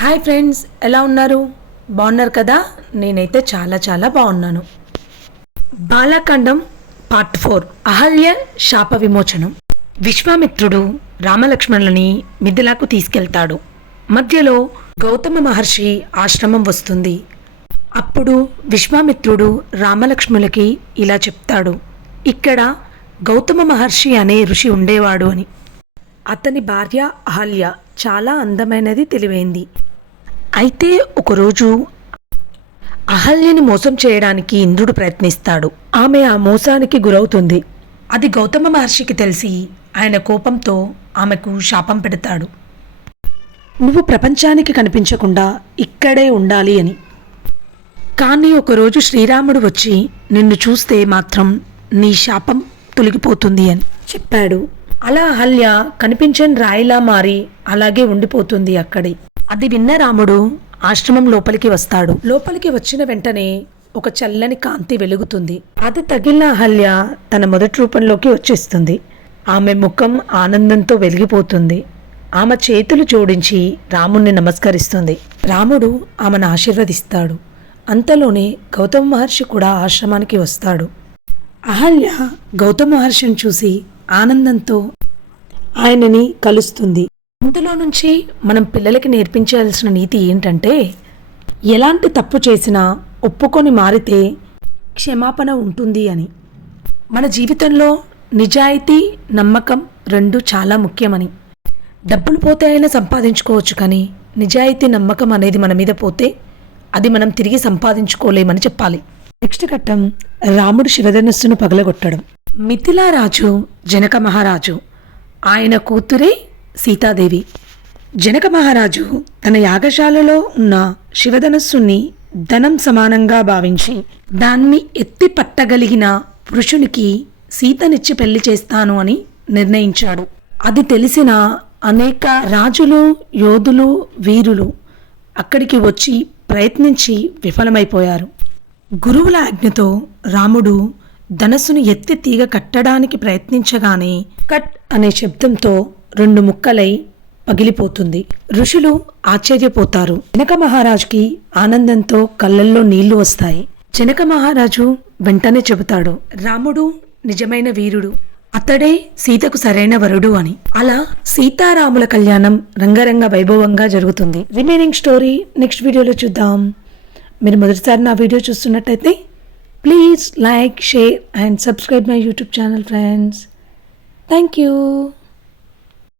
Hi friends, ఎలా ఉన్నారు? బాగున్నారు కదా? నేనైతే చాలా చాలా బాగున్నాను. బాలకాండం పార్ట్ 4, అహల్య శాప విమోచనం. విశ్వామిత్రుడు రామలక్ష్మణులని మిథిలకు తీసుకెళ్తాడు. మధ్యలో గౌతమ మహర్షి ఆశ్రమం వస్తుంది. అప్పుడు విశ్వామిత్రుడు రామలక్ష్మణులకి ఇలా చెప్తాడు, ఇక్కడ గౌతమ మహర్షి అనే ఋషి ఉండేవాడు అని. అతని భార్య అహల్య చాలా అందమైనది, తెలివైంది. అయితే ఒకరోజు అహల్యని మోసం చేయడానికి ఇంద్రుడు ప్రయత్నిస్తాడు. ఆమె ఆ మోసానికి గురవుతుంది. అది గౌతమ మహర్షికి తెలిసి ఆయన కోపంతో ఆమెకు శాపం పెడతాడు, నువ్వు ప్రపంచానికి కనిపించకుండా ఇక్కడే ఉండాలి అని. కానీ ఒకరోజు శ్రీరాముడు వచ్చి నిన్ను చూస్తే మాత్రం నీ శాపం తొలగిపోతుంది అని చెప్పాడు. అలా అహల్య కనిపించని రాయిలా మారి అలాగే ఉండిపోతుంది అక్కడే. అది విన్న రాముడు ఆశ్రమం లోపలికి వస్తాడు. లోపలికి వచ్చిన వెంటనే ఒక చల్లని కాంతి వెలుగుతుంది. అది తగిలిన అహల్య తన మొదటి రూపంలోకి వచ్చేస్తుంది. ఆమె ముఖం ఆనందంతో వెలిగిపోతుంది. ఆమె చేతులు జోడించి రాముణ్ణి నమస్కరిస్తుంది. రాముడు ఆమెను ఆశీర్వదిస్తాడు. అంతలోనే గౌతమ మహర్షి కూడా ఆశ్రమానికి వస్తాడు. అహల్య గౌతమ మహర్షిని చూసి ఆనందంతో ఆయనని కలుస్తుంది. ఇందులో నుంచి మనం పిల్లలకి నేర్పించాల్సిన నీతి ఏంటంటే, ఎలాంటి తప్పు చేసినా ఒప్పుకొని మారితే క్షమాపణ ఉంటుంది అని. మన జీవితంలో నిజాయితీ, నమ్మకం రెండు చాలా ముఖ్యమని. డబ్బులు పోతే అయినా సంపాదించుకోవచ్చు, కానీ నిజాయితీ, నమ్మకం అనేది మన మీద పోతే అది మనం తిరిగి సంపాదించుకోలేమని చెప్పాలి. నెక్స్ట్ ఘట్టం రాముడు శివధనుస్సును పగలగొట్టడం. మిథిలా రాజు జనక మహారాజు, ఆయన కూతురే సీతాదేవి. జనక మహారాజు తన యాగశాలలో ఉన్న శివధనస్సుని ధనం సమానంగా భావించి దాన్ని ఎత్తి పట్టగలిగిన పురుషునికి సీతనిచ్చి పెళ్లి చేస్తాను అని నిర్ణయించాడు. అది తెలిసిన అనేక రాజులు, యోధులు, వీరులు అక్కడికి వచ్చి ప్రయత్నించి విఫలమైపోయారు. గురువుల ఆజ్ఞతో రాముడు ధనస్సును ఎత్తి తీగ కట్టడానికి ప్రయత్నించగానే కట్ అనే శబ్దంతో 2 ముక్కలై పగిలిపోతుంది. ఋషులు ఆశ్చర్యపోతారు. జనక మహారాజుకి ఆనందంతో కళ్ళల్లో నీళ్లు వస్తాయి. జనక మహారాజు వెంటనే చెబుతాడు, రాముడు నిజమైన వీరుడు, అతడే సీతకు సరైన వరుడు అని. అలా సీతారాముల కళ్యాణం రంగరంగ వైభవంగా జరుగుతుంది. రిమైనింగ్ స్టోరీ నెక్స్ట్ వీడియోలో చూద్దాం. మీరు మొదటిసారి నా వీడియో చూస్తున్నట్టయితే please like, share and subscribe my YouTube channel friends. Thank you.